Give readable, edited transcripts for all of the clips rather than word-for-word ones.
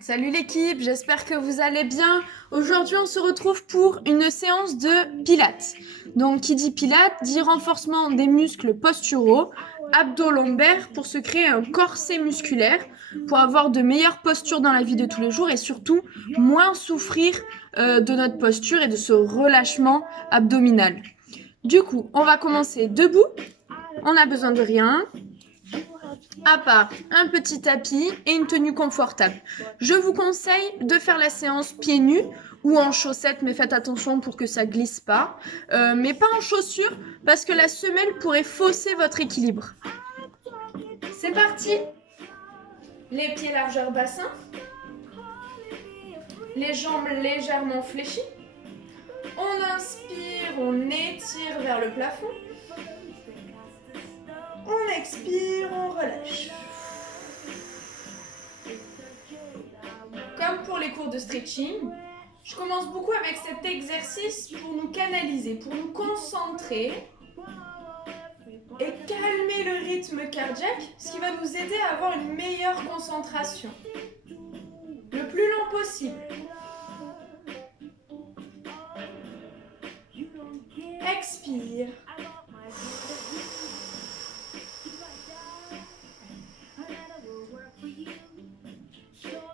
Salut l'équipe, j'espère que vous allez bien. Aujourd'hui, on se retrouve pour une séance de pilates. Donc, qui dit pilates dit renforcement des muscles posturaux, abdos lombaires pour se créer un corset musculaire, pour avoir de meilleures postures dans la vie de tous les jours et surtout moins souffrir de notre posture et de ce relâchement abdominal. Du coup, on va commencer debout. On n'a besoin de rien, à part un petit tapis et une tenue confortable. Je vous conseille de faire la séance pieds nus ou en chaussettes, mais faites attention pour que ça glisse pas. Mais pas en chaussures, parce que la semelle pourrait fausser votre équilibre. C'est parti. Les pieds largeur bassin. Les jambes légèrement fléchies. On inspire, on étire vers le plafond. On expire, on relâche. Comme pour les cours de stretching, je commence beaucoup avec cet exercice pour nous canaliser, pour nous concentrer et calmer le rythme cardiaque, ce qui va nous aider à avoir une meilleure concentration. Le plus lent possible. Expire.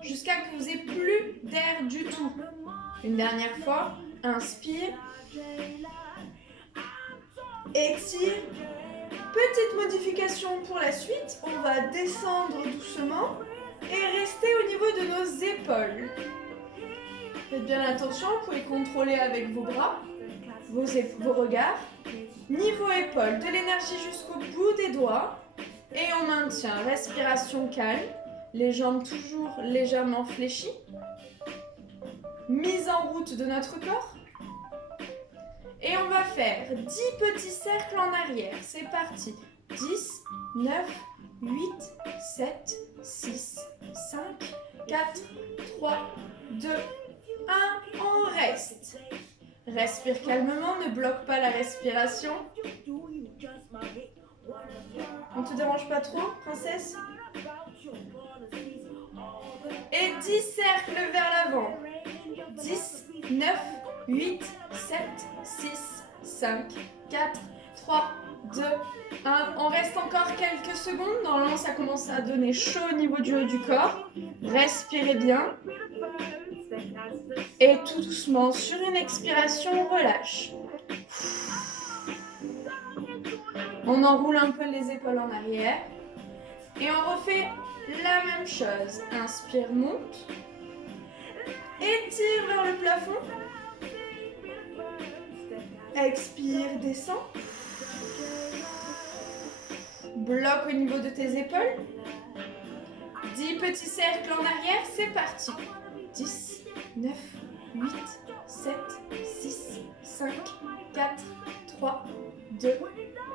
Jusqu'à que vous n'ayez plus d'air du tout. Une dernière fois, inspire. Étire. Petite modification pour la suite, on va descendre doucement et rester au niveau de nos épaules. Faites bien attention, vous pouvez contrôler avec vos bras, vos regards. Niveau épaules, de l'énergie jusqu'au bout des doigts. Et on maintient, respiration calme, les jambes toujours légèrement fléchies. Mise en route de notre corps. Et on va faire 10 petits cercles en arrière. C'est parti. 10, 9, 8, 7, 6, 5, 4, 3, 2, 1. On reste. Respire calmement, ne bloque pas la respiration. On ne te dérange pas trop, princesse? Et 10 cercles vers l'avant. 10, 9, 8, 7, 6, 5, 4, 3, 2, 1. On reste encore quelques secondes. Normalement, ça commence à donner chaud au niveau du haut du corps. Respirez bien. Et tout doucement, sur une expiration, on relâche. On enroule un peu les épaules en arrière. Et on refait la même chose. Inspire, monte. Étire vers le plafond. Expire, descend. Bloque au niveau de tes épaules. 10 petits cercles en arrière, c'est parti. 10, 9, 8, 7, 6, 5, 4, 3, 2,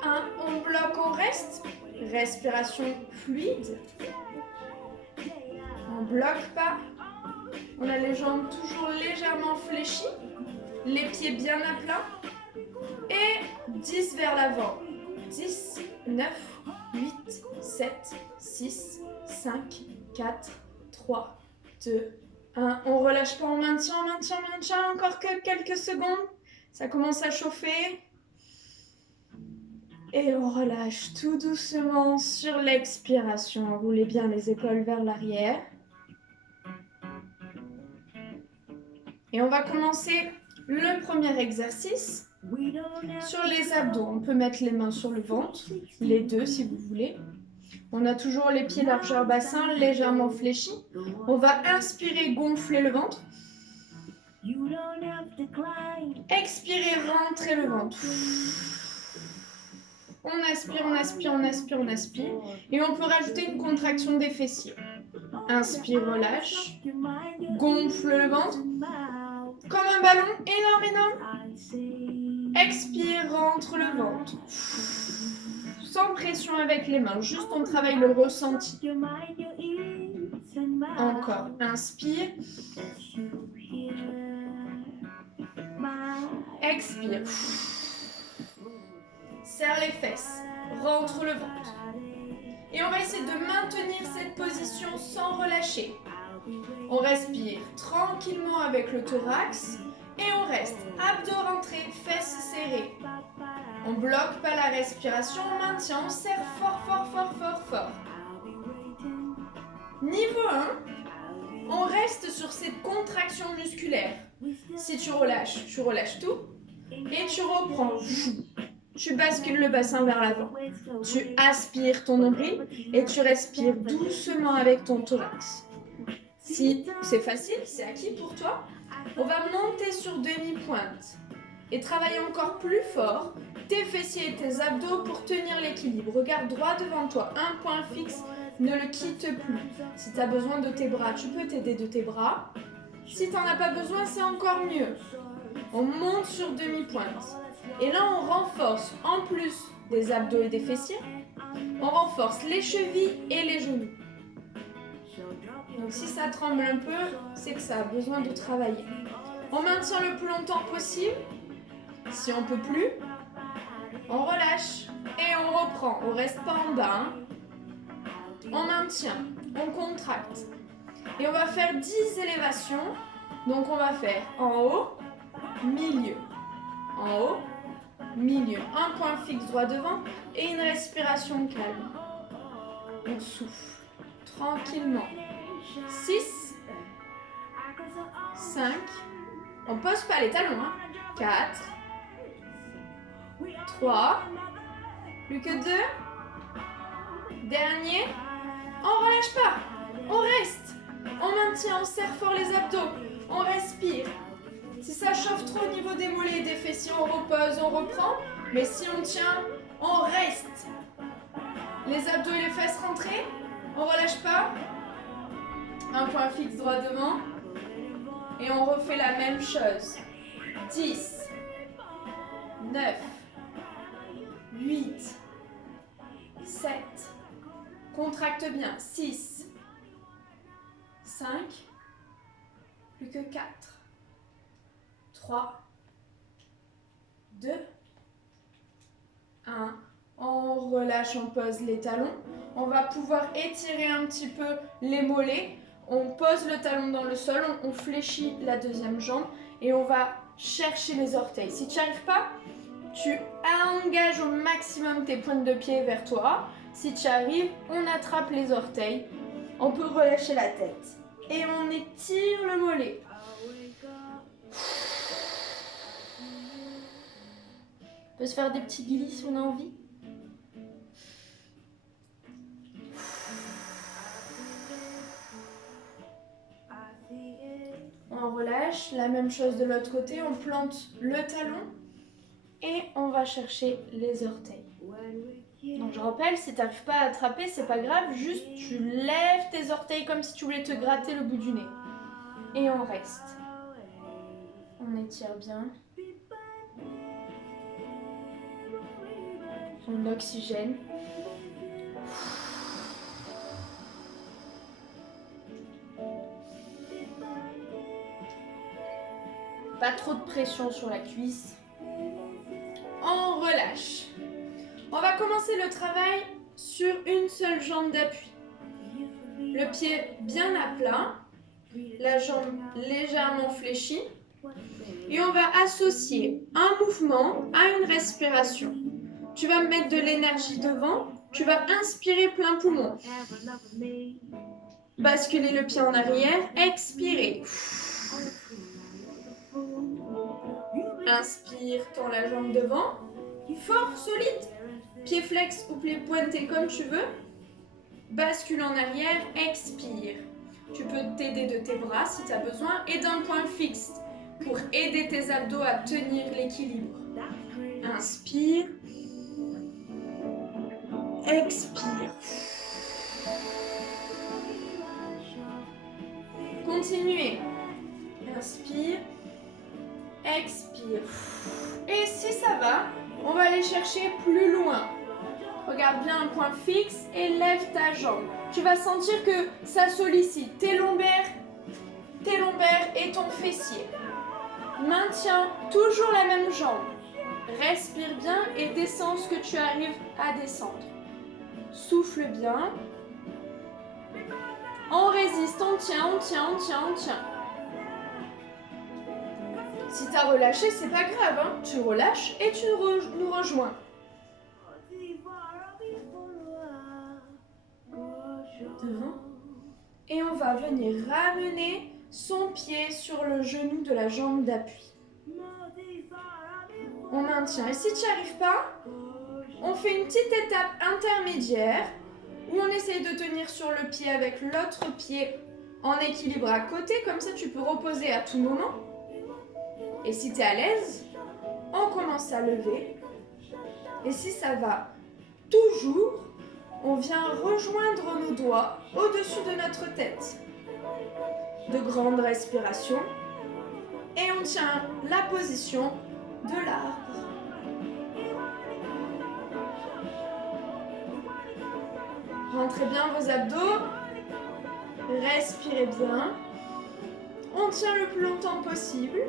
1. On bloque, on reste. Respiration fluide. On ne bloque pas. On a les jambes toujours légèrement fléchies. Les pieds bien à plat. Et 10 vers l'avant. 10, 9, 8, 7, 6, 5, 4, 3, 2, 1. On relâche pas, on maintient, maintient, maintient. Encore que quelques secondes. Ça commence à chauffer. Et on relâche tout doucement sur l'expiration. Roulez bien les épaules vers l'arrière. Et on va commencer le premier exercice sur les abdos. On peut mettre les mains sur le ventre, les deux si vous voulez. On a toujours les pieds largeur bassin, légèrement fléchis. On va inspirer, gonfler le ventre. Expirer, rentrer le ventre. On aspire, on aspire, on aspire, on aspire. Et on peut rajouter une contraction des fessiers. Inspire, relâche. Gonfle le ventre. Comme un ballon, énorme, énorme. Expire, rentre le ventre. Sans pression avec les mains, juste on travaille le ressenti. Encore, inspire. Expire. Serre les fesses, rentre le ventre. Et on va essayer de maintenir cette position sans relâcher. On respire tranquillement avec le thorax et on reste abdos rentrés, fesses serrées. On bloque pas la respiration, on maintient, on serre fort, fort, fort, fort, fort. Niveau 1, on reste sur cette contraction musculaire. Si tu relâches tout et tu reprends. Tu bascules le bassin vers l'avant. Tu aspires ton nombril et tu respires doucement avec ton thorax. Si c'est facile, c'est acquis pour toi, on va monter sur demi-pointe et travailler encore plus fort tes fessiers et tes abdos pour tenir l'équilibre. Regarde droit devant toi, un point fixe, ne le quitte plus. Si tu as besoin de tes bras, tu peux t'aider de tes bras. Si tu n'en as pas besoin, c'est encore mieux. On monte sur demi-pointe. Et là, on renforce, en plus des abdos et des fessiers, on renforce les chevilles et les genoux. Donc si ça tremble un peu, c'est que ça a besoin de travailler. On maintient le plus longtemps possible. Si on ne peut plus, on relâche et on reprend. On ne reste pas en bas. Hein. On maintient, on contracte. Et on va faire 10 élévations. Donc on va faire en haut, milieu. En haut, milieu. Un point fixe droit devant et une respiration calme. On souffle tranquillement. 6, 5, on pose pas les talons, hein. 4, 3, plus que 2, dernier, on relâche pas, on reste, on maintient, on serre fort les abdos, on respire. Si ça chauffe trop au niveau des mollets et des fessiers, on repose, on reprend, mais si on tient, on reste. Les abdos et les fesses rentrées, on relâche pas. Un point fixe droit devant. Et on refait la même chose. 10, 9, 8, 7. Contracte bien. 6, 5, plus que 4, 3, 2, 1. On relâche, on pose les talons. On va pouvoir étirer un petit peu les mollets. On pose le talon dans le sol, on fléchit la deuxième jambe et on va chercher les orteils. Si tu n'y arrives pas, tu engages au maximum tes pointes de pied vers toi. Si tu arrives, on attrape les orteils. On peut relâcher la tête. Et on étire le mollet. On peut se faire des petits glisses si on a envie. On relâche, la même chose de l'autre côté, on plante le talon et on va chercher les orteils. Donc je rappelle, si tu n'arrives pas à attraper, c'est pas grave, juste tu lèves tes orteils comme si tu voulais te gratter le bout du nez. Et on reste. On étire bien. On oxygène. Pas trop de pression sur la cuisse. On relâche. On va commencer le travail sur une seule jambe d'appui. Le pied bien à plat, la jambe légèrement fléchie. Et on va associer un mouvement à une respiration. Tu vas mettre de l'énergie devant, tu vas inspirer plein poumon. Basculer le pied en arrière, expirer. Inspire, tends la jambe devant. Fort, solide. Pied flex ou pied pointé comme tu veux. Bascule en arrière, expire. Tu peux t'aider de tes bras si tu as besoin et d'un point fixe pour aider tes abdos à tenir l'équilibre. Inspire. Expire. Continuez. Inspire. Expire. Et si ça va, on va aller chercher plus loin. Regarde bien un point fixe et lève ta jambe. Tu vas sentir que ça sollicite tes lombaires et ton fessier. Maintiens toujours la même jambe. Respire bien et descends ce que tu arrives à descendre. Souffle bien. On résiste, on tient, on tient, on tient. Si t'as relâché, c'est pas grave, hein. Tu relâches et tu nous rejoins. Devant. Et on va venir ramener son pied sur le genou de la jambe d'appui. On maintient. Et si tu n'y arrives pas, on fait une petite étape intermédiaire où on essaye de tenir sur le pied avec l'autre pied en équilibre à côté. Comme ça, tu peux reposer à tout moment. Et si tu es à l'aise, on commence à lever. Et si ça va toujours, on vient rejoindre nos doigts au-dessus de notre tête. De grandes respirations. Et on tient la position de l'arbre. Rentrez bien vos abdos. Respirez bien. On tient le plus longtemps possible.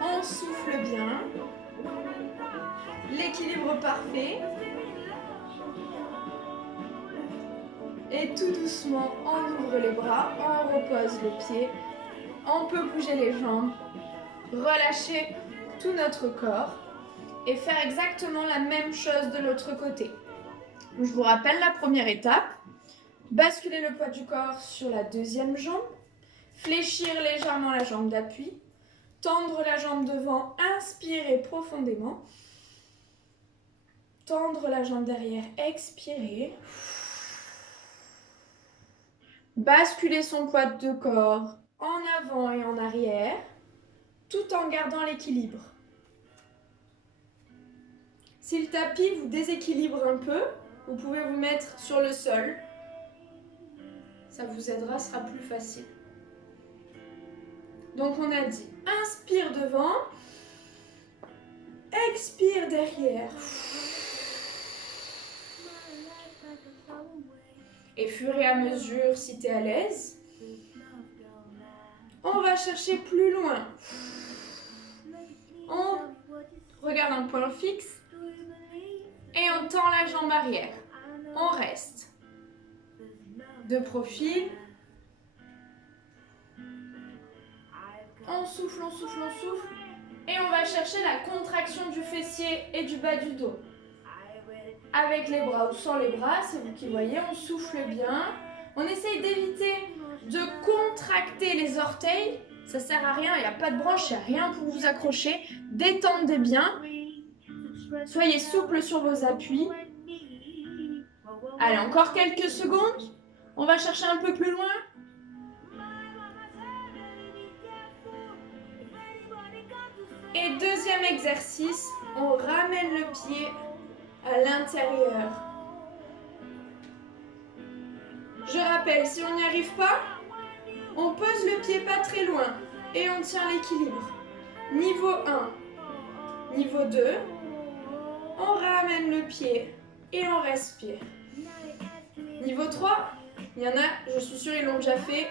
On souffle bien. L'équilibre parfait. Et tout doucement, on ouvre les bras, on repose le pied. On peut bouger les jambes. Relâcher tout notre corps. Et faire exactement la même chose de l'autre côté. Je vous rappelle la première étape. Basculer le poids du corps sur la deuxième jambe. Fléchir légèrement la jambe d'appui. Tendre la jambe devant. Inspirez profondément. Tendre la jambe derrière. Expirez. Basculer son poids de corps en avant et en arrière, tout en gardant l'équilibre. Si le tapis vous déséquilibre un peu, vous pouvez vous mettre sur le sol. Ça vous aidera, ce sera plus facile. Donc on a dit, inspire devant, expire derrière. Et fur et à mesure, si tu es à l'aise, on va chercher plus loin. On regarde un point fixe et on tend la jambe arrière. On reste. De profil. On souffle, on souffle, on souffle. Et on va chercher la contraction du fessier et du bas du dos. Avec les bras ou sans les bras, c'est vous qui voyez, on souffle bien. On essaye d'éviter de contracter les orteils. Ça sert à rien, il n'y a pas de branche, il n'y a rien pour vous accrocher. Détendez bien. Soyez souple sur vos appuis. Allez, encore quelques secondes. On va chercher un peu plus loin. Et deuxième exercice, on ramène le pied à l'intérieur. Je rappelle, si on n'y arrive pas, on pose le pied pas très loin et on tient l'équilibre. Niveau 1, niveau 2, on ramène le pied et on respire. Niveau 3, il y en a, je suis sûre, ils l'ont déjà fait.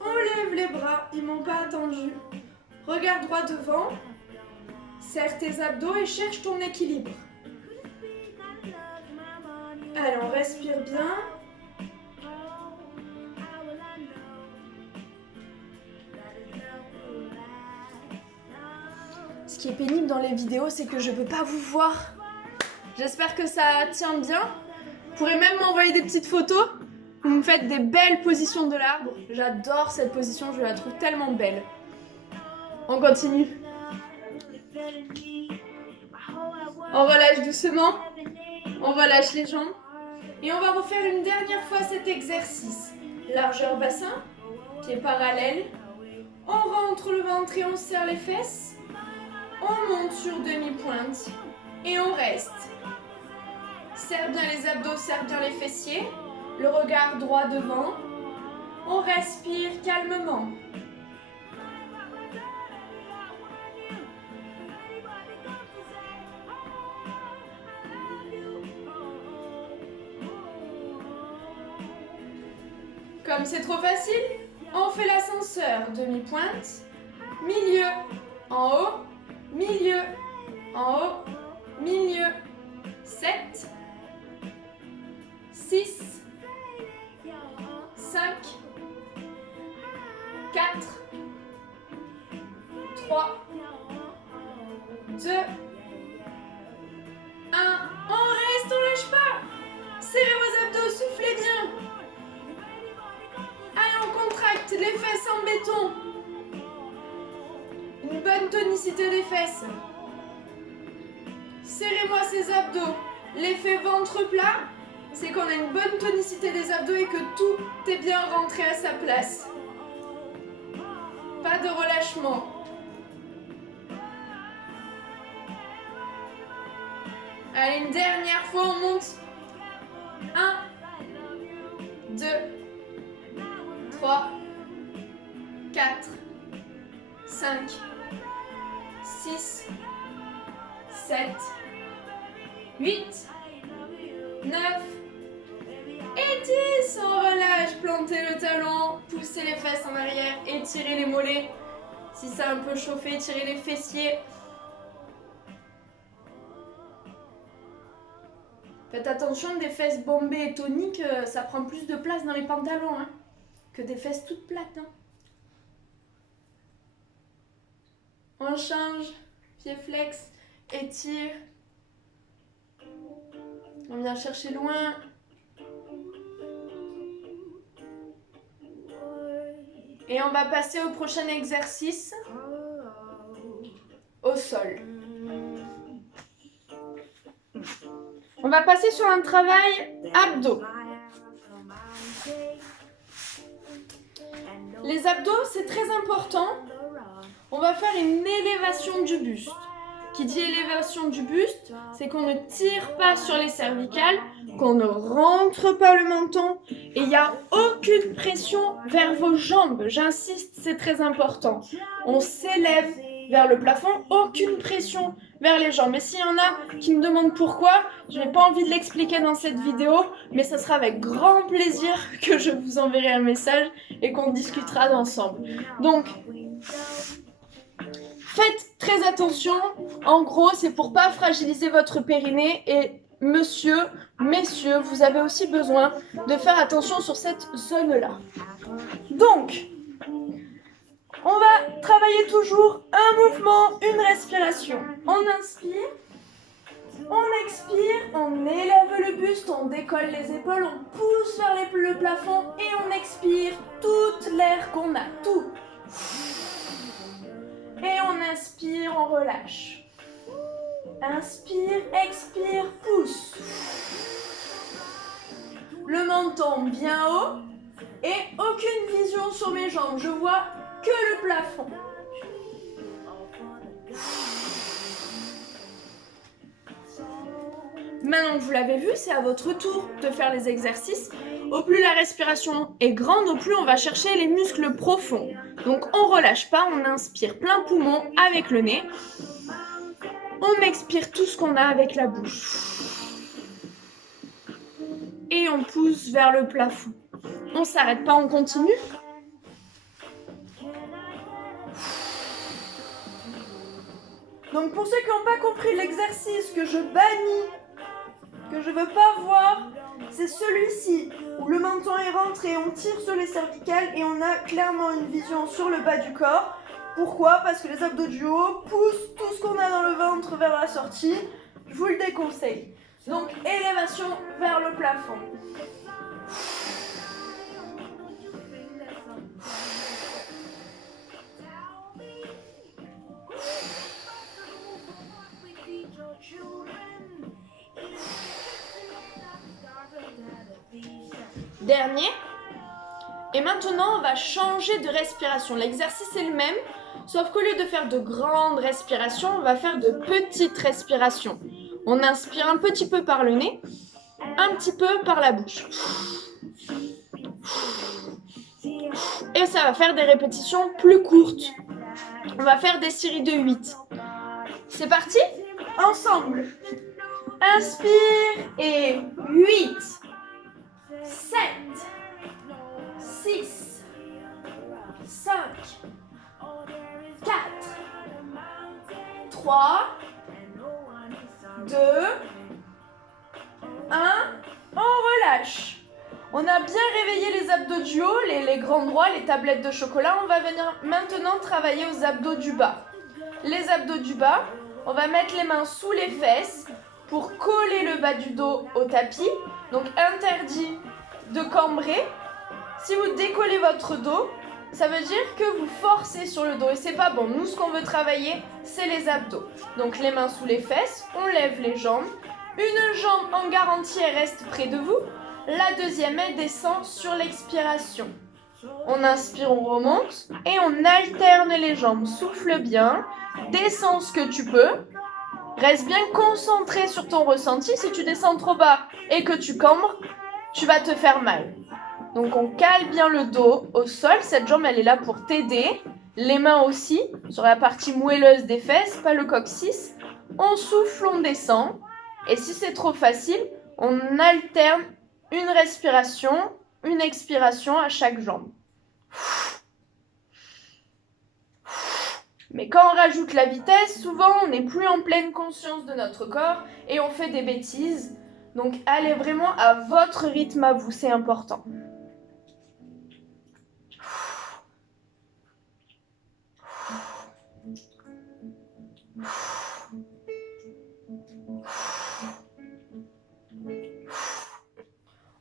On lève les bras, ils m'ont pas attendu. Regarde droit devant, serre tes abdos et cherche ton équilibre. Allez, on respire bien. Ce qui est pénible dans les vidéos, c'est que je ne peux pas vous voir. J'espère que ça tient bien. Vous pourrez même m'envoyer des petites photos. Vous me faites des belles positions de l'arbre. J'adore cette position, je la trouve tellement belle. On continue. On relâche doucement. On relâche les jambes. Et on va refaire une dernière fois cet exercice. Largeur bassin, pieds parallèles. On rentre le ventre et on serre les fesses. On monte sur demi-pointe. Et on reste. Serre bien les abdos, serre bien les fessiers. Le regard droit devant. On respire calmement. Comme c'est trop facile, on fait l'ascenseur. Demi-pointe, milieu, en haut, milieu, en haut, milieu. 7, 6, 5, 4, 3, 2, 1. On reste, on lâche pas. Serrez vos abdos, soufflez bien. Allez, on contracte les fesses en béton. Une bonne tonicité des fesses. Serrez-moi ces abdos. L'effet ventre plat, c'est qu'on a une bonne tonicité des abdos et que tout est bien rentré à sa place. Pas de relâchement. Allez, une dernière fois, on monte. 1, 2, 3, 4, 5, 6, 7, 8, 9 et 10. On relâche, plantez le talon, poussez les fesses en arrière, étirez les mollets. Si ça a un peu chauffé, tirez les fessiers. Faites attention, des fesses bombées et toniques, ça prend plus de place dans les pantalons hein, que des fesses toutes plates. Hein. On change, pied flex, étire. On vient chercher loin. Et on va passer au prochain exercice, au sol. On va passer sur un travail abdos. Les abdos, c'est très important. On va faire une élévation du buste. Qui dit élévation du buste, c'est qu'on ne tire pas sur les cervicales, qu'on ne rentre pas le menton et il n'y a aucune pression vers vos jambes. J'insiste, c'est très important. On s'élève vers le plafond, aucune pression vers les jambes. Et s'il y en a qui me demandent pourquoi, je n'ai pas envie de l'expliquer dans cette vidéo, mais ce sera avec grand plaisir que je vous enverrai un message et qu'on discutera ensemble. Donc, faites très attention, en gros c'est pour pas fragiliser votre périnée et messieurs, vous avez aussi besoin de faire attention sur cette zone-là. Donc, on va travailler toujours un mouvement, une respiration. On inspire, on expire, on élève le buste, on décolle les épaules, on pousse vers le plafond et on expire toute l'air qu'on a, tout. Et on inspire, on relâche. Inspire, expire, pousse. Le menton bien haut et aucune vision sur mes jambes. Je vois que le plafond. Maintenant que vous l'avez vu, c'est à votre tour de faire les exercices. Au plus la respiration est grande, au plus on va chercher les muscles profonds. Donc on ne relâche pas, on inspire plein poumon avec le nez. On expire tout ce qu'on a avec la bouche. Et on pousse vers le plafond. On ne s'arrête pas, on continue. Donc pour ceux qui n'ont pas compris l'exercice que je bannis, que je ne veux pas voir, c'est celui-ci où le menton est rentré, on tire sur les cervicales et on a clairement une vision sur le bas du corps. Pourquoi? Parce que les abdos du haut poussent tout ce qu'on a dans le ventre vers la sortie. Je vous le déconseille. Donc élévation vers le plafond. Dernier. Et maintenant, on va changer de respiration. L'exercice est le même, sauf qu'au lieu de faire de grandes respirations, on va faire de petites respirations. On inspire un petit peu par le nez, un petit peu par la bouche. Et ça va faire des répétitions plus courtes. On va faire des séries de 8. C'est parti? Ensemble. Inspire et 8, 7, 6, 5, 4, 3, 2, 1. On relâche. On a bien réveillé les abdos du haut, les grands droits, les tablettes de chocolat. On va venir maintenant travailler aux abdos du bas. Les abdos du bas, on va mettre les mains sous les fesses pour coller le bas du dos au tapis. Donc interdit de cambrer. Si vous décollez votre dos, ça veut dire que vous forcez sur le dos et c'est pas bon. Nous, ce qu'on veut travailler, c'est les abdos. Donc les mains sous les fesses, on lève les jambes. Une jambe en garantie, elle reste près de vous. La deuxième, elle descend sur l'expiration. On inspire, on remonte et on alterne les jambes. Souffle bien, descends ce que tu peux. Reste bien concentré sur ton ressenti. Si tu descends trop bas et que tu cambres, tu vas te faire mal. Donc on cale bien le dos au sol. Cette jambe, elle est là pour t'aider. Les mains aussi, sur la partie moelleuse des fesses, pas le coccyx. On souffle, on descend. Et si c'est trop facile, on alterne une respiration, une expiration à chaque jambe. Mais quand on rajoute la vitesse, souvent on n'est plus en pleine conscience de notre corps et on fait des bêtises. Donc allez vraiment à votre rythme à vous, c'est important.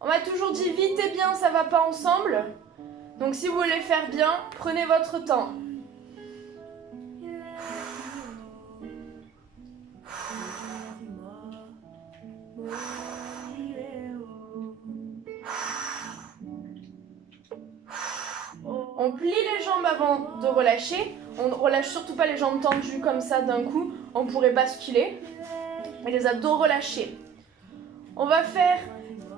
On m'a toujours dit vite et bien, ça va pas ensemble. Donc si vous voulez faire bien, prenez votre temps. On plie les jambes avant de relâcher. On ne relâche surtout pas les jambes tendues comme ça d'un coup. On pourrait basculer. Et les abdos relâchés. On va faire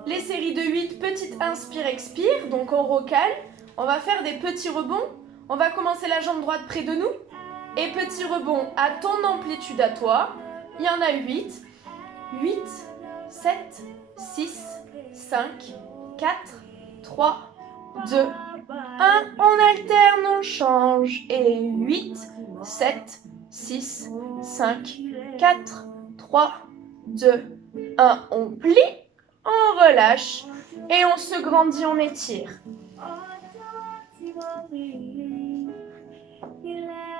les séries de 8 petites inspire-expire. Donc on recale. On va faire des petits rebonds. On va commencer la jambe droite près de nous. Et petit rebond à ton amplitude à toi. Il y en a 8. 8, 7, 6, 5, 4, 3, 2, 1. On alterne, on change. Et 8, 7, 6, 5, 4, 3, 2, 1. On plie, on relâche. Et on se grandit, on étire.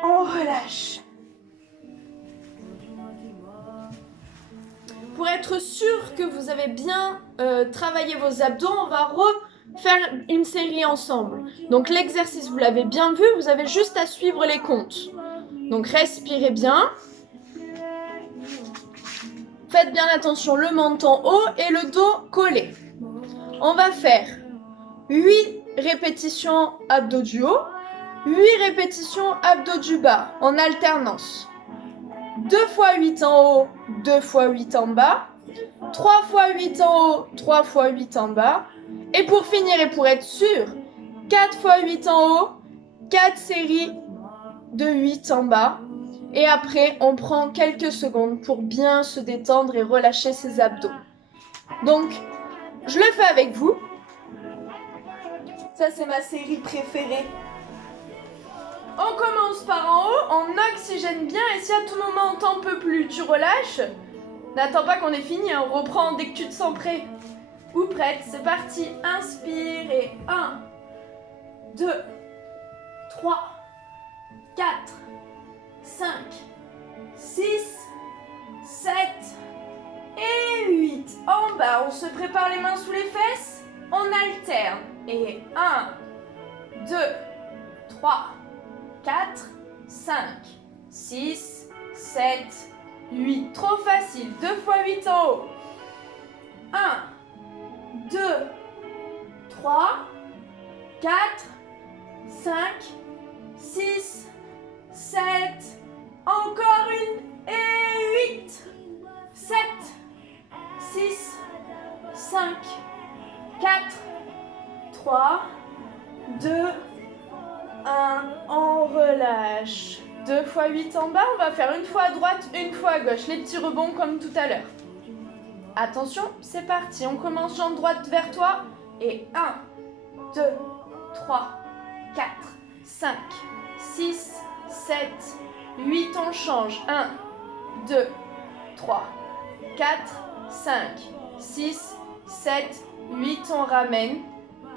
On relâche. Pour être sûr que vous avez bien travaillé vos abdos, on va refaire une série ensemble. Donc l'exercice, vous l'avez bien vu, vous avez juste à suivre les comptes. Donc respirez bien. Faites bien attention, le menton haut et le dos collé. On va faire 8 répétitions abdos du haut, 8 répétitions abdos du bas en alternance. 2 fois 8 en haut, 2 fois 8 en bas, 3 fois 8 en haut, 3 fois 8 en bas. Et pour finir et pour être sûr, 4 fois 8 en haut, 4 séries de 8 en bas. Et après, on prend quelques secondes pour bien se détendre et relâcher ses abdos. Donc, je le fais avec vous. Ça, c'est ma série préférée. On commence par en haut, on oxygène bien et si à tout moment on t'en peut plus, tu relâches. N'attends pas qu'on ait fini, on reprend dès que tu te sens prêt ou prête. C'est parti, inspire et 1, 2, 3, 4, 5, 6, 7 et 8. En bas, on se prépare les mains sous les fesses, on alterne. Et 1, 2, 3, 4, 5, 6, 7, 8. Trop facile. 2 fois 8 en haut. 1, 2, 3, 4, 5, 6, 7. Encore une. Et 8, 7, 6, 5, 4, 3, 2, 1, on relâche. 2 fois 8 en bas, on va faire une fois à droite, une fois à gauche. Les petits rebonds comme tout à l'heure. Attention, c'est parti. On commence jambe droite vers toi. Et 1, 2, 3, 4, 5, 6, 7, 8. On change. 1, 2, 3, 4, 5, 6, 7, 8, on ramène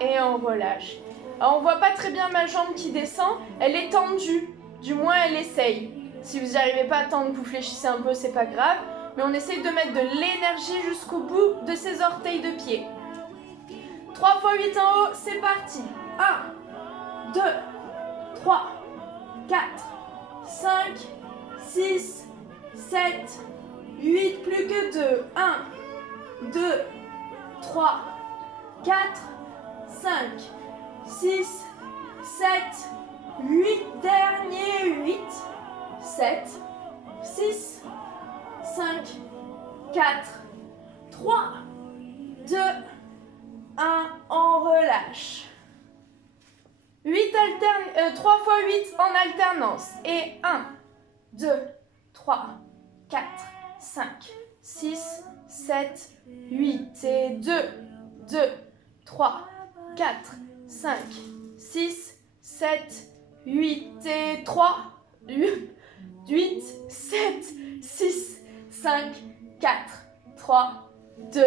et on relâche. Alors on voit pas très bien ma jambe qui descend, elle est tendue, du moins elle essaye. Si vous n'y arrivez pas tant que vous fléchissez un peu, c'est pas grave, mais on essaye de mettre de l'énergie jusqu'au bout de ses orteils de pied. 3 fois 8 en haut, c'est parti. 1, 2, 3, 4, 5, 6, 7, 8, plus que 2. 1, 2, 3, 4, 5, 6, 7, 8, dernier 8, 7, 6, 5, 4, 3, 2, 1, on relâche. 3 fois 8 en alternance. Et 1, 2, 3, 4, 5, 6, 7, 8. Et 2, 2, 3, 4, 5, 6, 7, 8. Et 3, 8, 7, 6, 5, 4, 3, 2,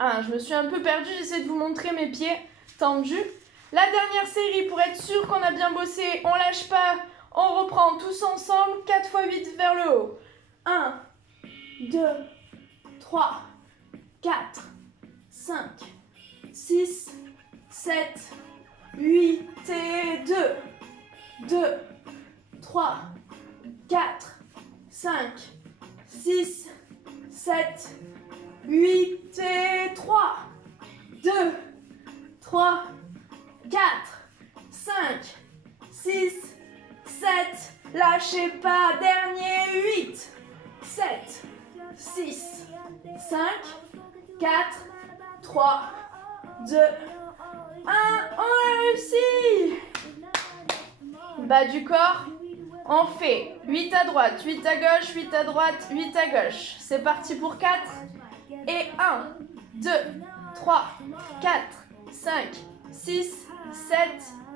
1. Je me suis un peu perdue, j'essaie de vous montrer mes pieds tendus. La dernière série, pour être sûr qu'on a bien bossé, on lâche pas, on reprend tous ensemble, 4 fois 8 vers le haut. 1, 2, 3, 4, 5, 6, 7, 8 et 2, 2, 3, 4, 5, 6, 7, 8 et 3, 2, 3, 4, 5, 6, 7, lâchez pas, dernier 8, 7, 6, 5, 4, 3, 2, 1, on a réussi. Bas du corps, on fait 8 à droite, 8 à gauche, 8 à droite, 8 à gauche. C'est parti pour 4 et 1, 2, 3, 4, 5, 6, 7,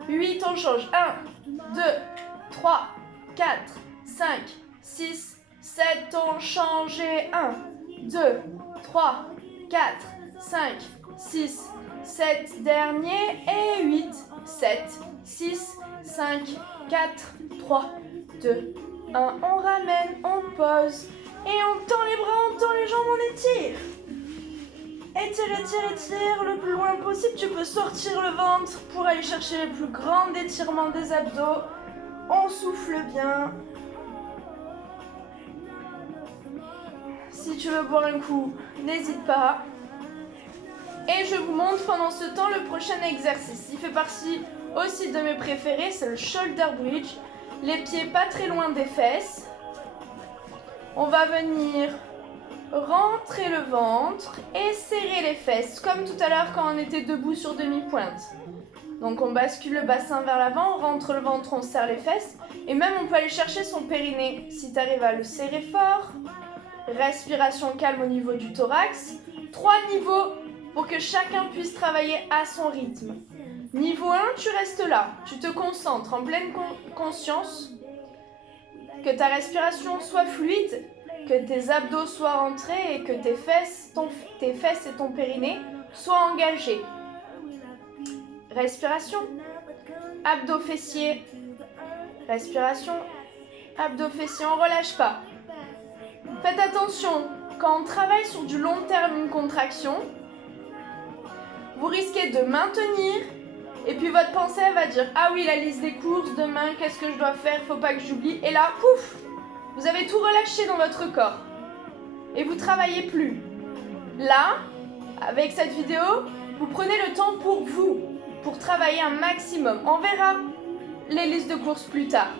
8, on change. 1, 2, 3, 4, 5, 6, 7, on change. Et 1, 2, 3, 4, 5, 6, 7, dernier. Et 8, 7, 6, 5, 4, 3, 2, 1. On ramène, on pose. Et on tend les bras, on tend les jambes, on étire. Étire, étire, étire le plus loin possible. Tu peux sortir le ventre pour aller chercher le plus grand étirement des abdos. On souffle bien. Si tu veux boire un coup, n'hésite pas. Et je vous montre pendant ce temps le prochain exercice. Il fait partie aussi de mes préférés, c'est le shoulder bridge. Les pieds pas très loin des fesses. On va venir rentrer le ventre et serrer les fesses, comme tout à l'heure quand on était debout sur demi-pointe. Donc on bascule le bassin vers l'avant, on rentre le ventre, on serre les fesses. Et même on peut aller chercher son périnée si tu arrives à le serrer fort. Respiration calme au niveau du thorax. 3 niveaux pour que chacun puisse travailler à son rythme. Niveau 1, tu restes là, tu te concentres en pleine conscience, que ta respiration soit fluide, que tes abdos soient rentrés et que tes fesses et ton périnée soient engagés. Respiration, abdos fessiers, respiration, abdos fessiers, on ne relâche pas. Faites attention, quand on travaille sur du long terme une contraction, vous risquez de maintenir et puis votre pensée elle va dire « Ah oui, la liste des courses, demain, qu'est-ce que je dois faire? Faut pas que j'oublie. » Et là, pouf, vous avez tout relâché dans votre corps. Et vous travaillez plus. Là, avec cette vidéo, vous prenez le temps pour vous, pour travailler un maximum. On verra les listes de courses plus tard.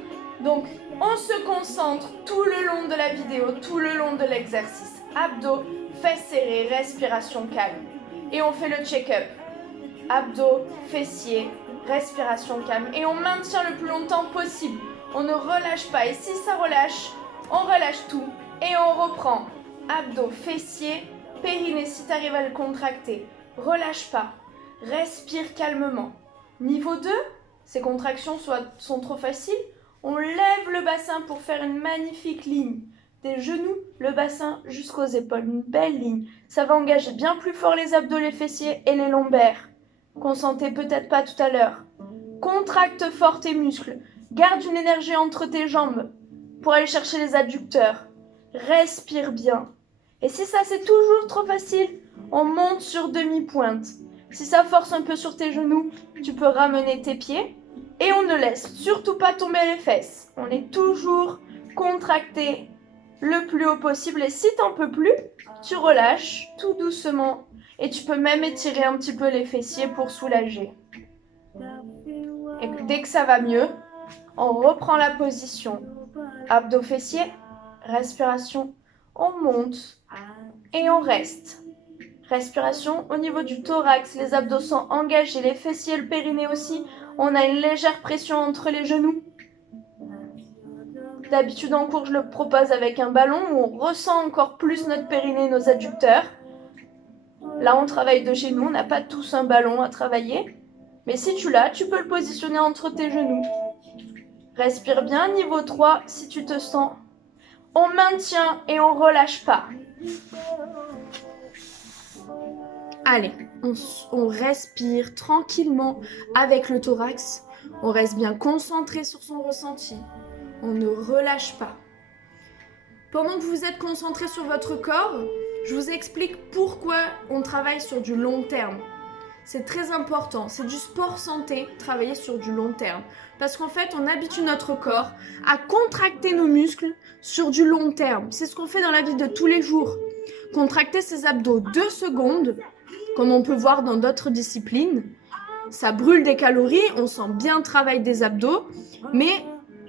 Donc, on se concentre tout le long de la vidéo, tout le long de l'exercice. Abdos, fesses serrées, respiration calme. Et on fait le check-up. Abdos, fessiers, respiration calme. Et on maintient le plus longtemps possible. On ne relâche pas. Et si ça relâche, on relâche tout. Et on reprend. Abdos, fessiers, périnée si tu arrives à le contracter. Relâche pas. Respire calmement. Niveau 2, ces contractions sont trop faciles. On lève le bassin pour faire une magnifique ligne. des genoux, le bassin jusqu'aux épaules. Une belle ligne. Ça va engager bien plus fort les abdos, les fessiers et les lombaires. Qu'on sentait peut-être pas tout à l'heure. Contracte fort tes muscles. Garde une énergie entre tes jambes pour aller chercher les adducteurs. Respire bien. Et si ça c'est toujours trop facile, on monte sur demi-pointe. Si ça force un peu sur tes genoux, tu peux ramener tes pieds. Et on ne laisse surtout pas tomber les fesses. On est toujours contracté le plus haut possible. Et si t'en peux plus, tu relâches tout doucement. Et tu peux même étirer un petit peu les fessiers pour soulager. Et dès que ça va mieux, on reprend la position. Abdos fessiers, respiration, on monte et on reste. Respiration au niveau du thorax, les abdos sont engagés, les fessiers, le périnée aussi. On a une légère pression entre les genoux. D'habitude en cours, je le propose avec un ballon où on ressent encore plus notre périnée, nos adducteurs. Là, on travaille de chez nous, on n'a pas tous un ballon à travailler. Mais si tu l'as, tu peux le positionner entre tes genoux. Respire bien, niveau 3, si tu te sens. On maintient et on relâche pas. Allez, on respire tranquillement avec le thorax. On reste bien concentré sur son ressenti. On ne relâche pas. Pendant que vous êtes concentré sur votre corps, je vous explique pourquoi on travaille sur du long terme. C'est très important, c'est du sport santé, travailler sur du long terme. Parce qu'en fait, on habitue notre corps à contracter nos muscles sur du long terme. C'est ce qu'on fait dans la vie de tous les jours. Contracter ses abdos 2 secondes, comme on peut voir dans d'autres disciplines. Ça brûle des calories, on sent bien le travail des abdos, mais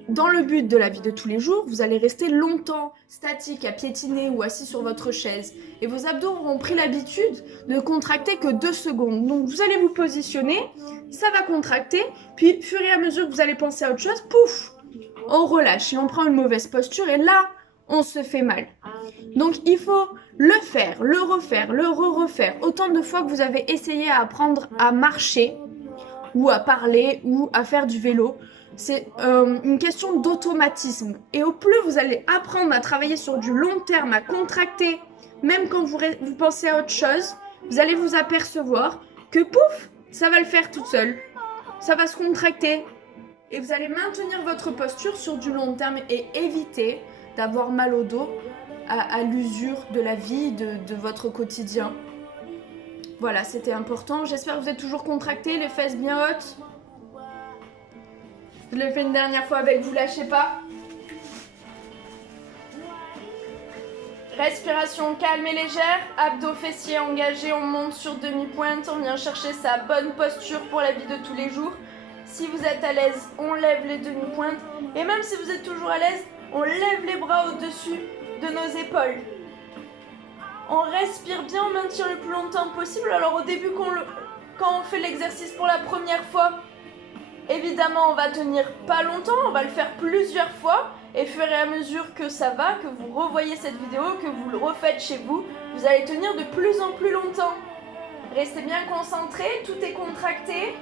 dans le but de la vie de tous les jours, vous allez rester longtemps statique, à piétiner ou assis sur votre chaise. Et vos abdos auront pris l'habitude de contracter que 2 secondes. Donc vous allez vous positionner, ça va contracter, puis au fur et à mesure que vous allez penser à autre chose, pouf, on relâche et on prend une mauvaise posture et là, on se fait mal. Donc il faut le faire, le refaire, le refaire. Autant de fois que vous avez essayé à apprendre à marcher ou à parler ou à faire du vélo. C'est une question d'automatisme. Et au plus vous allez apprendre à travailler sur du long terme, à contracter, même quand vous pensez à autre chose, vous allez vous apercevoir que pouf, ça va le faire toute seule. Ça va se contracter. Et vous allez maintenir votre posture sur du long terme et éviter d'avoir mal au dos à l'usure de la vie, de votre quotidien. Voilà, c'était important. J'espère que vous êtes toujours contractés, les fesses bien hautes. Je l'ai fait une dernière fois avec vous, lâchez pas. Respiration calme et légère, abdos fessiers engagés, on monte sur demi-pointe, on vient chercher sa bonne posture pour la vie de tous les jours. Si vous êtes à l'aise, on lève les demi-pointes. Et même si vous êtes toujours à l'aise, on lève les bras au-dessus de nos épaules. On respire bien, on maintient le plus longtemps possible. Alors au début, quand on fait l'exercice pour la première fois, évidemment, on va tenir pas longtemps, on va le faire plusieurs fois. Et au fur et à mesure que ça va, que vous revoyez cette vidéo, que vous le refaites chez vous, vous allez tenir de plus en plus longtemps. Restez bien concentrés, tout est contracté.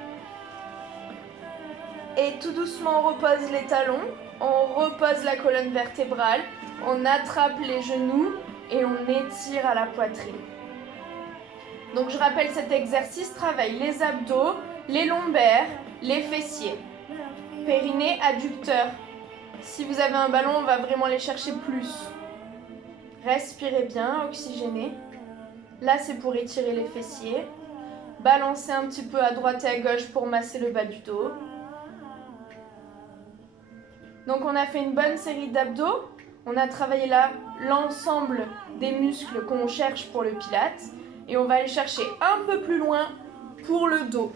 Et tout doucement, on repose les talons, on repose la colonne vertébrale, on attrape les genoux et on étire à la poitrine. Donc je rappelle, cet exercice travaille les abdos, les lombaires, les fessiers, périnée, adducteur. Si vous avez un ballon, on va vraiment les chercher plus. Respirez bien, oxygénez. Là, c'est pour étirer les fessiers. Balancez un petit peu à droite et à gauche pour masser le bas du dos. Donc on a fait une bonne série d'abdos. On a travaillé là l'ensemble des muscles qu'on cherche pour le pilate. Et on va aller chercher un peu plus loin pour le dos.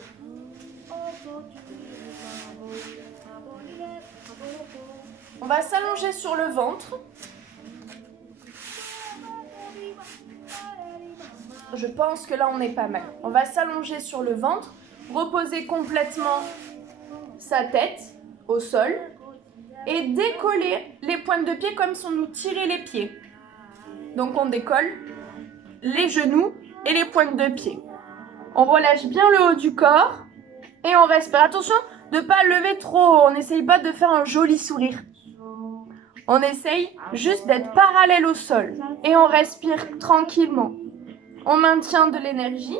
On va s'allonger sur le ventre. Je pense que là on est pas mal. On va s'allonger sur le ventre, reposer complètement sa tête au sol et décoller les pointes de pied comme si on nous tirait les pieds. Donc on décolle les genoux et les pointes de pied. On relâche bien le haut du corps et on respire. Attention de ne pas lever trop haut, on n'essaye pas de faire un joli sourire. On essaye juste d'être parallèle au sol et on respire tranquillement. On maintient de l'énergie.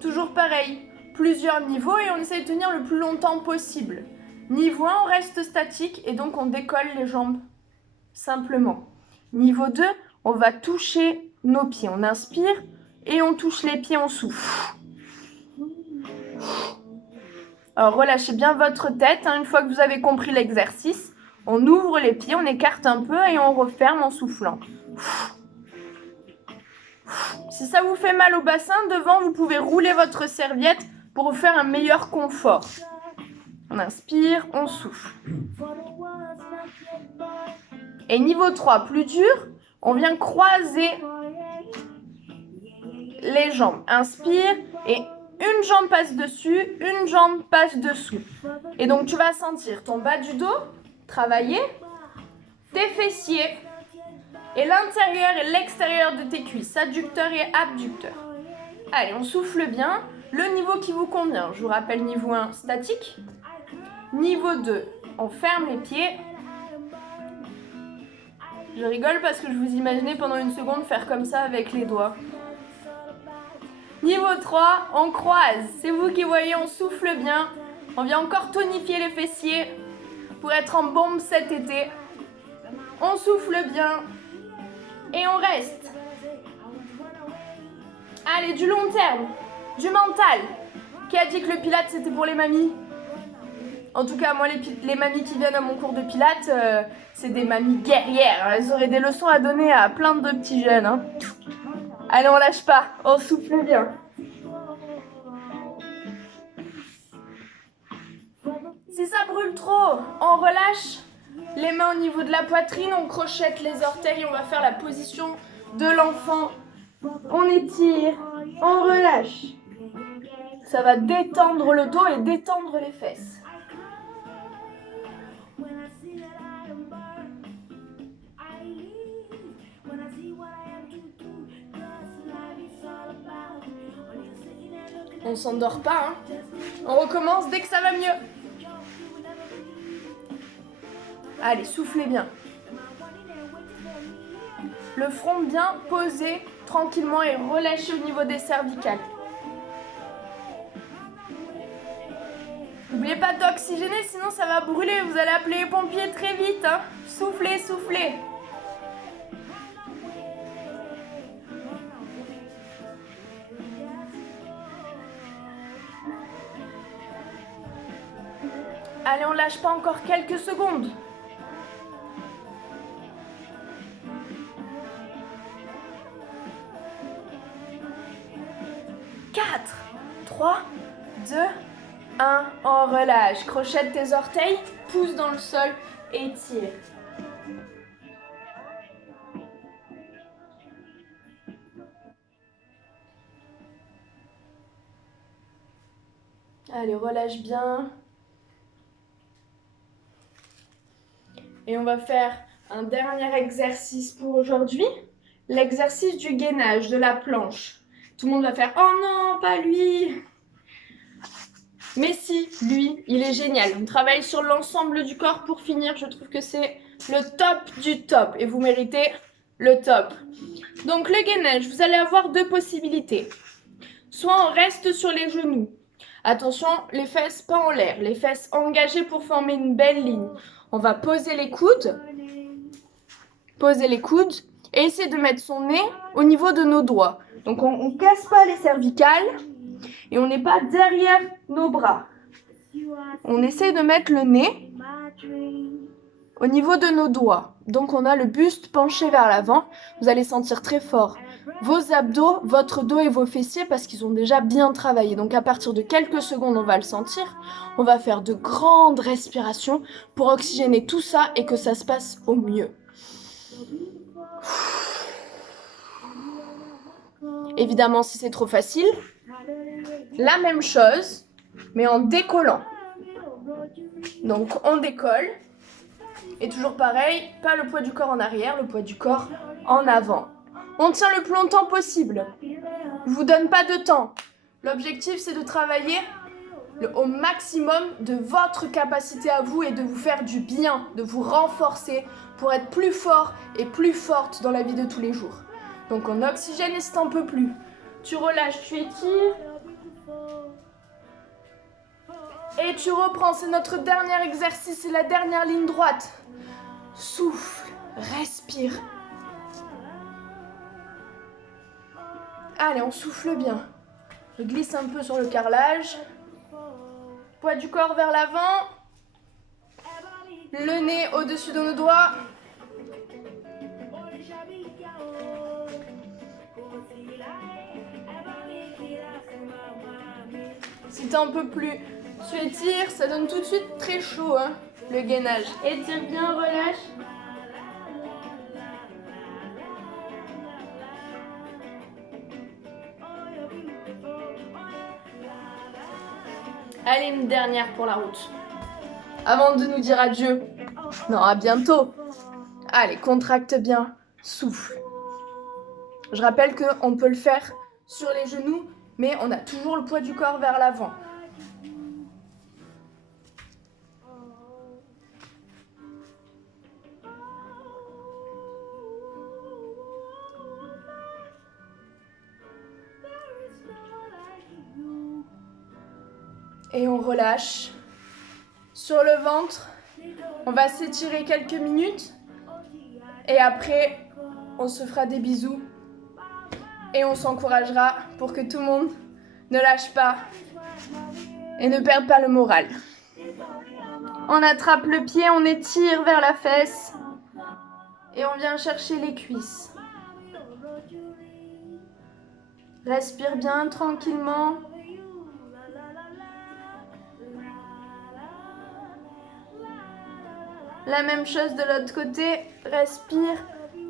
Toujours pareil, plusieurs niveaux et on essaye de tenir le plus longtemps possible. Niveau 1, on reste statique et donc on décolle les jambes simplement. Niveau 2, on va toucher nos pieds. On inspire et on touche les pieds, on souffle. Alors relâchez bien votre tête. Une fois que vous avez compris l'exercice, on ouvre les pieds, on écarte un peu et on referme en soufflant. Si ça vous fait mal au bassin, devant, vous pouvez rouler votre serviette pour vous faire un meilleur confort. On inspire, on souffle. Et niveau 3, plus dur, on vient croiser les jambes. Inspire et une jambe passe dessus, une jambe passe dessous. Et donc tu vas sentir ton bas du dos travailler, tes fessiers et l'intérieur et l'extérieur de tes cuisses, adducteurs et abducteurs. Allez, on souffle bien. Le niveau qui vous convient. Je vous rappelle niveau 1, statique. Niveau 2, on ferme les pieds. Je rigole parce que je vous imaginais pendant une seconde faire comme ça avec les doigts. Niveau 3, on croise. C'est vous qui voyez, on souffle bien. On vient encore tonifier les fessiers pour être en bombe cet été. On souffle bien et on reste. Allez, du long terme, du mental. Qui a dit que le pilates c'était pour les mamies? En tout cas, moi, les mamies qui viennent à mon cours de pilates, c'est des mamies guerrières. Elles auraient des leçons à donner à plein de petits jeunes. Allez, on lâche pas, on souffle bien. Si ça brûle trop, on relâche les mains au niveau de la poitrine, on crochette les orteils, on va faire la position de l'enfant. On étire, on relâche. Ça va détendre le dos et détendre les fesses. On s'endort pas, On recommence dès que ça va mieux. Allez, soufflez bien. Le front bien posé, tranquillement et relâché au niveau des cervicales. N'oubliez pas d'oxygéner, sinon ça va brûler. Vous allez appeler les pompiers très vite. Soufflez, soufflez. Allez, on lâche pas encore quelques secondes. Quatre, 3, 2, 1, on relâche. Crochette tes orteils, pousse dans le sol et tire. Allez, relâche bien. Et on va faire un dernier exercice pour aujourd'hui. L'exercice du gainage, de la planche. Tout le monde va faire « Oh non, pas lui !» Mais si, lui, il est génial. On travaille sur l'ensemble du corps pour finir. Je trouve que c'est le top du top. Et vous méritez le top. Donc le gainage, vous allez avoir deux possibilités. Soit on reste sur les genoux. Attention, les fesses pas en l'air. Les fesses engagées pour former une belle ligne. On va poser les coudes. Poser les coudes. Et essayer de mettre son nez au niveau de nos doigts. Donc on ne casse pas les cervicales. Et on n'est pas derrière nos bras. On essaye de mettre le nez au niveau de nos doigts. Donc on a le buste penché vers l'avant. Vous allez sentir très fort vos abdos, votre dos et vos fessiers parce qu'ils ont déjà bien travaillé. Donc à partir de quelques secondes, on va le sentir. On va faire de grandes respirations pour oxygéner tout ça et que ça se passe au mieux. Évidemment, si c'est trop facile, la même chose, mais en décollant. Donc on décolle. Et toujours pareil, pas le poids du corps en arrière, le poids du corps en avant. On tient le plus longtemps possible. Je vous donne pas de temps. L'objectif, c'est de travailler au maximum de votre capacité à vous et de vous faire du bien, de vous renforcer pour être plus fort et plus forte dans la vie de tous les jours. Donc on oxygène et c'est un peu plus. Tu relâches, tu étires. Et tu reprends, c'est notre dernier exercice, c'est la dernière ligne droite. Souffle, respire. Allez, on souffle bien. Je glisse un peu sur le carrelage. Poids du corps vers l'avant. Le nez au-dessus de nos doigts. Si t'es un peu plus, tu étires, ça donne tout de suite très chaud, hein, le gainage. Étire bien, relâche. Allez, une dernière pour la route. Avant de nous dire adieu. Non, à bientôt. Allez, contracte bien, souffle. Je rappelle qu'on peut le faire sur les genoux, mais on a toujours le poids du corps vers l'avant. Et on relâche. Sur le ventre, on va s'étirer quelques minutes. Et après, on se fera des bisous. Et on s'encouragera pour que tout le monde ne lâche pas et ne perde pas le moral. On attrape le pied, on étire vers la fesse. Et on vient chercher les cuisses. Respire bien tranquillement. La même chose de l'autre côté. Respire,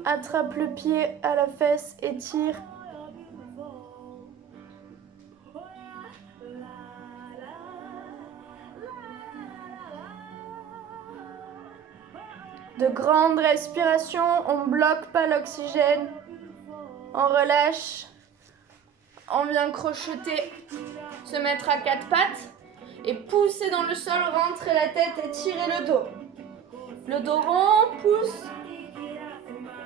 attrape le pied à la fesse, étire. De grandes respirations, on ne bloque pas l'oxygène. On relâche. On vient crocheter, se mettre à quatre pattes et pousser dans le sol, rentrer la tête et tirer le dos. Le dos rond, pousse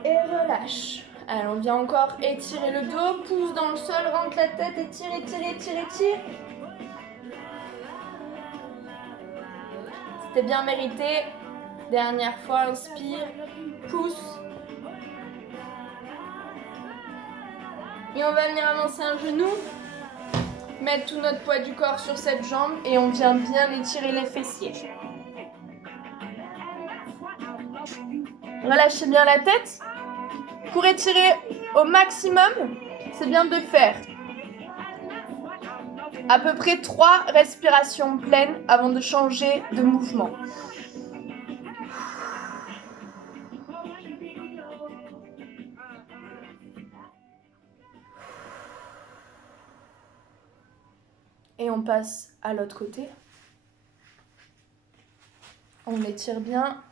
et relâche. Allez, on vient encore étirer le dos, pousse dans le sol, rentre la tête et tire, étire, étire, étire. C'était bien mérité. Dernière fois, inspire, pousse. Et on va venir avancer un genou, mettre tout notre poids du corps sur cette jambe et on vient bien étirer les fessiers. Relâchez bien la tête. Pour étirer au maximum, c'est bien de faire à peu près 3 respirations pleines avant de changer de mouvement. Et on passe à l'autre côté. On étire bien.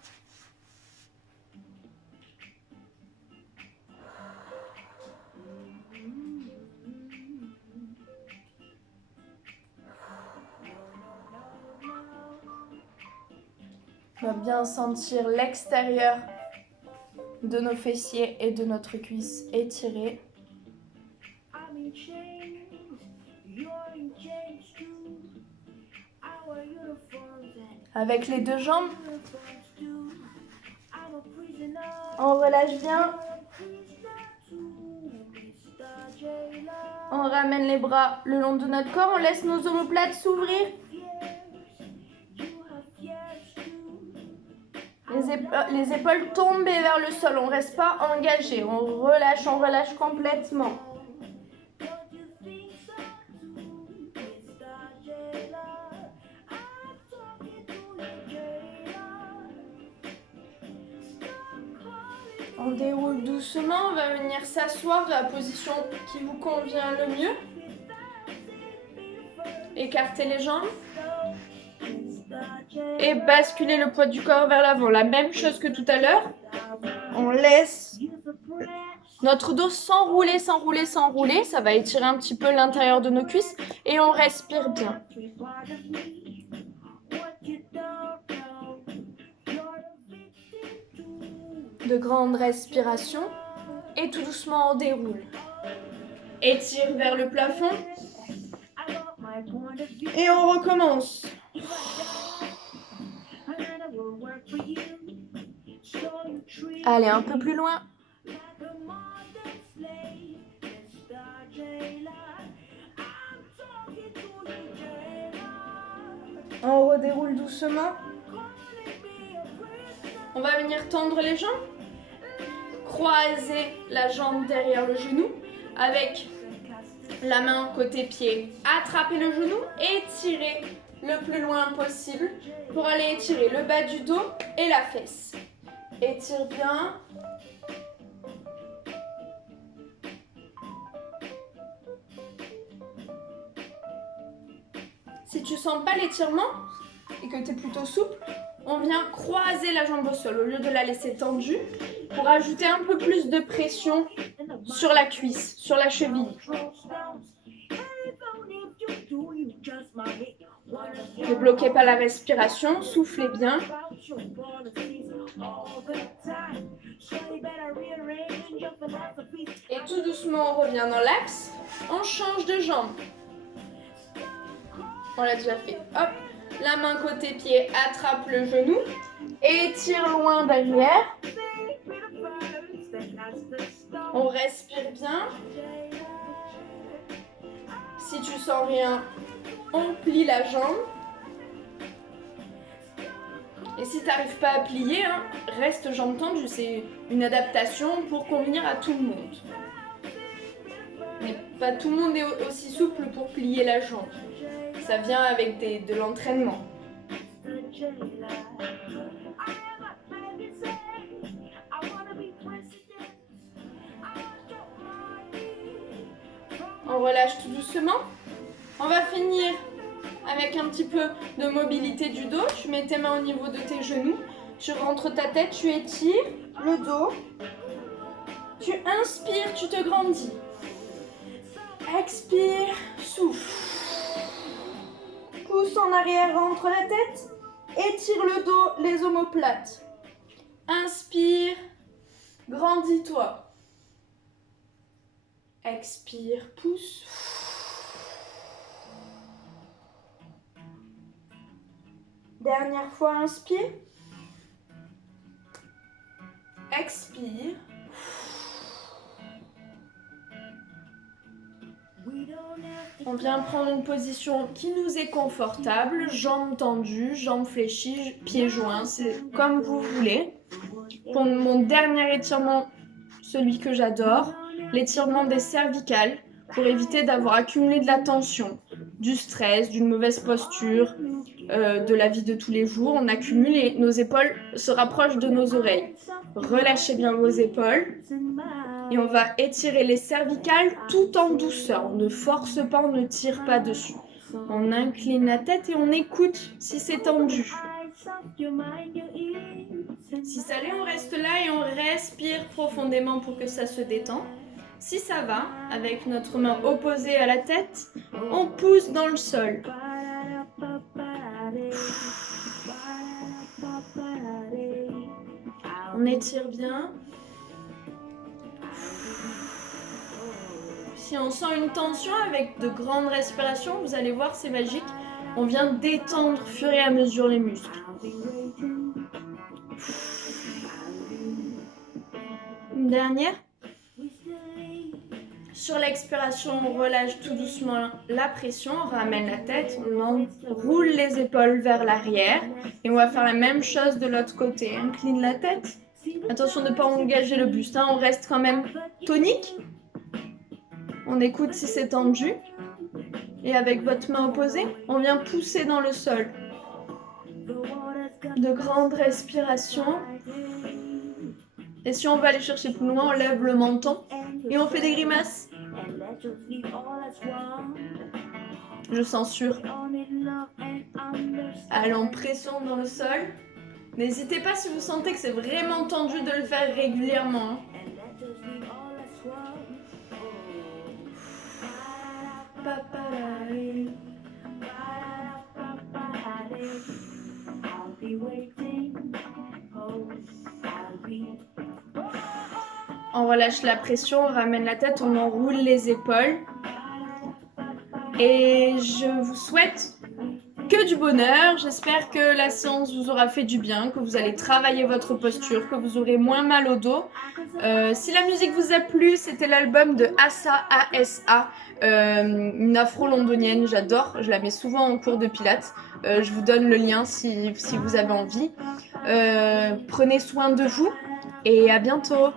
On va bien sentir l'extérieur de nos fessiers et de notre cuisse étirés. Avec les deux jambes, on relâche bien. On ramène les bras le long de notre corps, on laisse nos omoplates s'ouvrir. Les épaules tombées vers le sol, on ne reste pas engagé, on relâche complètement. On déroule doucement, on va venir s'asseoir de la position qui vous convient le mieux. Écartez les jambes. Et basculer le poids du corps vers l'avant. La même chose que tout à l'heure. On laisse Notre dos sans rouler, sans rouler, sans rouler. Ça va étirer un petit peu l'intérieur de nos cuisses. Et on respire bien. De grandes respirations. Et tout doucement, on déroule. Étire vers le plafond. Et on recommence. Allez, un peu plus loin. On redéroule doucement. On va venir tendre les jambes. Croiser la jambe derrière le genou avec la main côté pied. Attraper le genou et étirer le plus loin possible pour aller étirer le bas du dos et la fesse. Étire bien. Si tu sens pas l'étirement et que tu es plutôt souple, on vient croiser la jambe au sol au lieu de la laisser tendue pour ajouter un peu plus de pression sur la cuisse, sur la cheville. Ne bloquez pas la respiration, soufflez bien. Et tout doucement, on revient dans l'axe. On change de jambe. On l'a déjà fait. Hop, la main côté pied attrape le genou. Étire loin derrière. On respire bien. Si tu sens rien, on plie la jambe. Et si tu n'arrives pas à plier, reste jambes tendues. C'est une adaptation pour convenir à tout le monde. Mais pas tout le monde est aussi souple pour plier la jambe. Ça vient avec de l'entraînement. On relâche tout doucement. On va finir avec un petit peu de mobilité du dos. Tu mets tes mains au niveau de tes genoux. Tu rentres ta tête, tu étires le dos. Tu inspires, tu te grandis. Expire, souffle. Pousse en arrière, rentre la tête. Étire le dos, les omoplates. Inspire, grandis-toi. Expire, pousse. Dernière fois, inspire. Expire. On vient prendre une position qui nous est confortable, jambes tendues, jambes fléchies, pieds joints, c'est comme vous voulez. Pour mon dernier étirement, celui que j'adore, l'étirement des cervicales, pour éviter d'avoir accumulé de la tension, du stress, d'une mauvaise posture, de la vie de tous les jours. On accumule et nos épaules se rapprochent de nos oreilles. Relâchez bien vos épaules. Et on va étirer les cervicales tout en douceur. On ne force pas, on ne tire pas dessus. On incline la tête et on écoute si c'est tendu. Si ça l'est, on reste là et on respire profondément pour que ça se détend. Si ça va, avec notre main opposée à la tête, on pousse dans le sol. On étire bien. Si on sent une tension avec de grandes respirations, vous allez voir, c'est magique. On vient détendre au fur et à mesure les muscles. Une dernière. Sur l'expiration, on relâche tout doucement la pression, on ramène la tête, on roule les épaules vers l'arrière. Et on va faire la même chose de l'autre côté. Incline la tête. Attention de ne pas engager le buste, on reste quand même tonique. On écoute si c'est tendu. Et avec votre main opposée, on vient pousser dans le sol. De grandes respirations. Et si on va aller chercher plus loin, on lève le menton et on fait des grimaces. Je censure. Allons, pression dans le sol. N'hésitez pas si vous sentez que c'est vraiment tendu de le faire régulièrement. On relâche la pression, on ramène la tête, on enroule les épaules. Et je vous souhaite que du bonheur. J'espère que la séance vous aura fait du bien, que vous allez travailler votre posture, que vous aurez moins mal au dos. Si la musique vous a plu, c'était l'album de Asa, A-S-A, une afro-londonienne, j'adore, je la mets souvent en cours de pilates. Je vous donne le lien si vous avez envie. Prenez soin de vous et à bientôt.